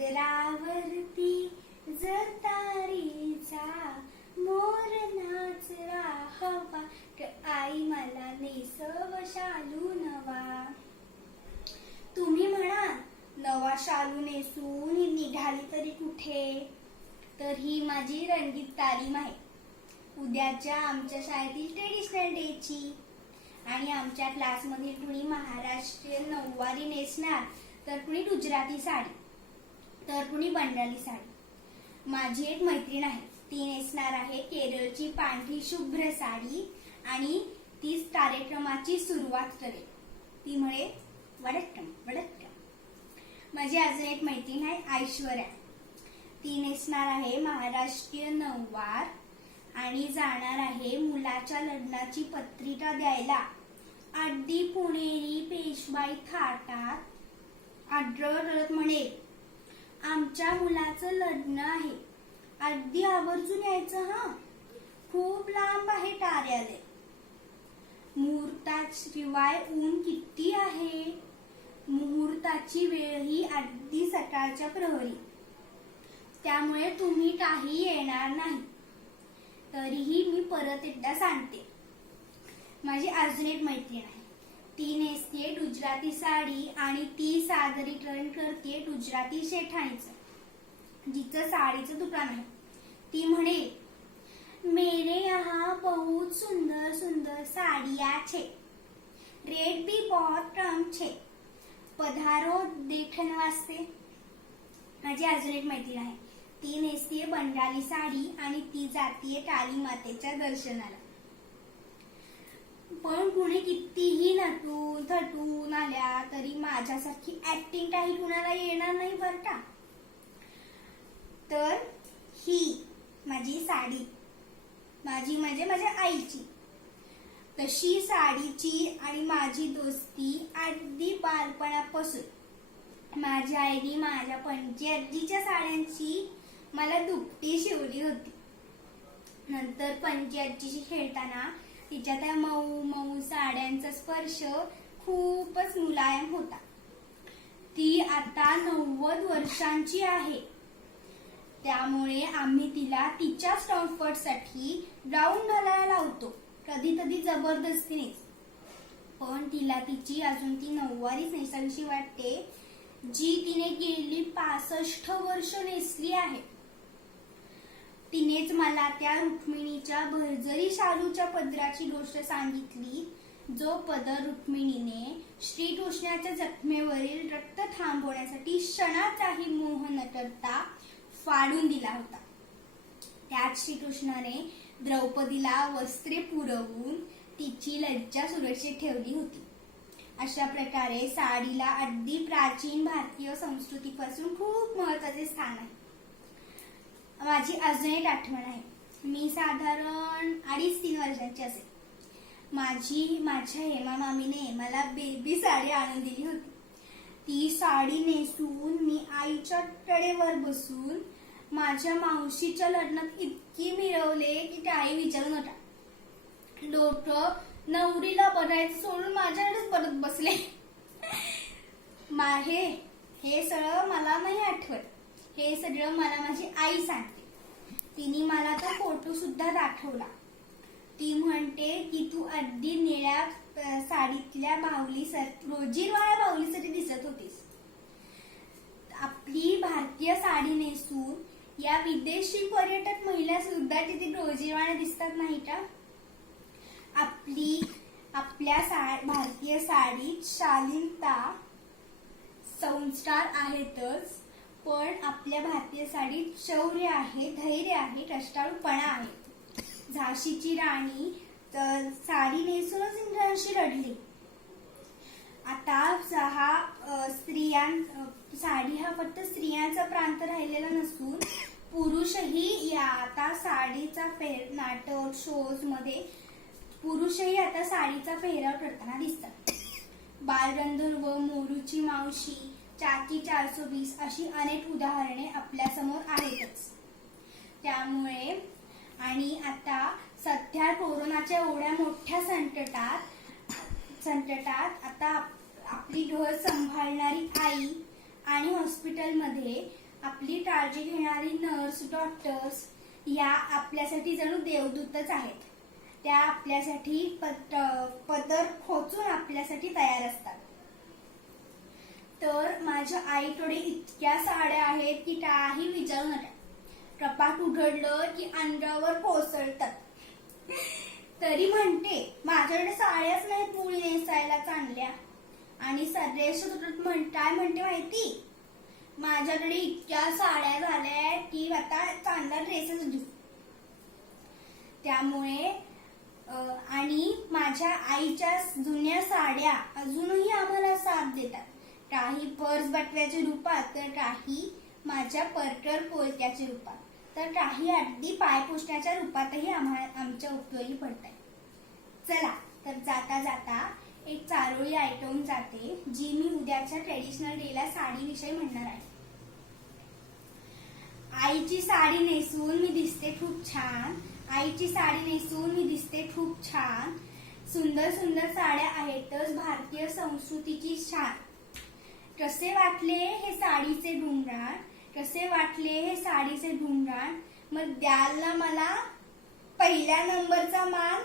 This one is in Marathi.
पदरावरती जर तारीचा मोर नाचला हवा आई मला नेसव शालू नवा. तुम्ही म्हणा नवा शालू नेसून निघाली तरी कुठे, तर ही माझी रंगीत तालीम आहे उद्याच्या आमच्या शाळेतील ट्रेडिशनल डेची. आणि आमच्या क्लासमधील कुणी महाराष्ट्रीयन नऊवारी नेसणार, तर कुणी गुजराती साडी, तर कुणी बंगाली साडी. माझी एक मैत्रीण आहे, ती नेसणार आहे केरळची पांढरी शुभ्र साडी आणि ती कार्यक्रमाची सुरुवात करेल. ती म्हणे वडक्कम वडक्कम. माझी अजून एक मैत्रीण आहे ऐश्वर्या, ती नेसणार आहे महाराष्ट्रीयन नऊवार आणि जाणार आहे मुलाच्या लग्नाची पत्रिका द्यायला. अगदी पुणेरी पेशवाई थाटात आढळत म्हणेल, आमच्या मुलाचं लग्न आहे, अगदी आवर्जून यायचं हा, खूप लांब आहे कार्यालय. मुहूर्ताशिवाय ऊन किती आहे, मुहूर्ताची वेळ ही अगदी सकाळच्या प्रहरी, त्यामुळे तुम्ही काही येणार नाही. तरीही मी परत एकदा सांगते, माझी अजून एक मैत्रीण आहे, ती नेसते गुजराती साडी आणि ती सादरीकरण करते गुजराती शेठाणीचं, जिचं साडीचं दुकान आहे. ती म्हणे मेरे यहाँ बहुत सुंदर सुंदर साड़ियाँ छे, रेट भी बहुत कम छे, पधारो देखण वास्ते. माझी अजून एक मैत्रीण आहे, ती नेसतीये बंगाली साडी आणि ती जातीये काली मातेच्या दर्शनाला. पण कुणी कितीही नटून थटून आल्या तरी माझ्यासारखी ऍक्टिंग काही कुणाला येणार नाही बरं का. तर ही माझी साडी, माझी म्हणजे माझ्या आईची, तशी साडीची आणि माझी दोस्ती अगदी बालपणापासून. माझ्या आईने माझ्या पणजी आजीच्या साड्यांची मला दुपटी शिवली होती. नंतर पणजी आजीशी खेळताना तिच्या त्या मऊ मऊ साड्यांचा स्पर्श खूपच मुलायम होता. ती आता 90 वर्षांची आहे, त्यामुळे आम्ही तिला तिच्याच कम्फर्टसाठी गाऊन घालायला लावतो, कधी कधी जबरदस्तीने. पण तिला तिची अजून ती नऊवारीच नेसावीशी वाटते, जी तिने गेली 65 वर्ष नेसली आहे. तिनेच मला त्या रुक्मिणीच्या भरजरी शालूच्या पदराची गोष्ट सांगितली, जो पदर रुक्मिणीने श्रीकृष्णाच्या जखमेवरील रक्त थांबवण्यासाठी क्षणाचाही मोह न करता फाडून दिला होता. त्यात श्रीकृष्णाने द्रौपदीला वस्त्रे पुरवून तिची लज्जा सुरक्षित ठेवली होती. अशा प्रकारे साडीला अगदी प्राचीन भारतीय संस्कृतीपासून खूप महत्त्वाचे स्थान आहे. माझी अजून एक आठवण आहे, मी साधारण 2.5-3 वर्षांची असेल. माझ्या हेमा मामीने मला बेबी साडी आणून दिली होती. ती साडी नेसून मी आईच्या कडेवर बसून माझ्या मावशीच्या लग्नात इतकी मिरवले की काही विचारू नका. लोक नवरीला बघायचं सोडून माझ्याकडेच परत बसले. हे सगळं मला नाही आठवत, हे सगळं मला माझी आई सांगते. तिने मला तो फोटो सुद्धा दाखवला. ती म्हणते की तू अगदी निळ्या साडीतल्या रोजीरवाळ्या बाहुलीसाठी दिसत होतीस. आपली भारतीय साडी नेसून या विदेशी पर्यटक महिला सुद्धा तिथे रोजीरवाळ्या दिसतात नाही का. आपल्या भारतीय साडीत शालीनता संस्कार आहेतच, पण आपल्या भारतीय साडीत शौर्य आहे, धैर्य आहे, कष्टाळूपणा आहे. झाशीची राणी साडी नेसूनच इंद्रायणी रडली. आता साडी हा फक्त स्त्रियांचा प्रांत राहिलेला नसून पुरुषही आता साडीचा नाटक शोज मध्ये पुरुषही आता साडीचा पेहराव करताना दिसतात. बालगंधर्व, मोरूची मावशी, चाकी 420 अशी अनेक उदाहरणे आपल्या समोर आहेतच. त्यामुळे आणि आता सध्या कोरोनाच्या एवढ्या मोठ्या संकटात आता आपली घर सांभाळणारी आई आणि हॉस्पिटलमध्ये आपली काळजी घेणारी नर्स, डॉक्टर्स या आपल्यासाठी जणू देवदूतच आहेत. त्या आपल्यासाठी पदर खोचून आपल्यासाठी तयार असतात. तर माझ्या आईकडे इतक्या साड्या आहेत की काही विचारू नका. कपाट उघडलं की अंगावर कोसळतात. तरी म्हणते माझ्याकडे साड्याच नाहीत मुली नेसायला चांगल्या. आणि सर्रेश्वर काय म्हणते माहिती, माझ्याकडे इतक्या साड्या झाल्या की आता चांगला ड्रेसच घेऊ. त्यामुळे आणि माझ्या आईच्या जुन्या साड्या अजूनही आम्हाला साथ देतात. काही पर्स बटव्याच्या रूपात, तर काही माझ्या परकर पोलक्याच्या रूपात, तर काही अगदी पाय पुसण्याच्या रूपातही आमच्या उपयोगी पडतात. चला तर जाता जाता एक चारोळी ऐकवून जाते, जी मी उद्याच्या ट्रेडिशनल डेला साडीविषयी म्हणणार आहे. आईची साडी नेसून मी दिसते खूप छान, आईची साडी नेसून मी दिसते खूप छान. सुंदर सुंदर साड्या आहेतच भारतीय संस्कृतीची शान. कसे वाटले हे साडीचे घुंगराण, कसे वाटले हे साडीचे घुंगराण. मग द्याल ना मला पहिल्या नंबरचा मान.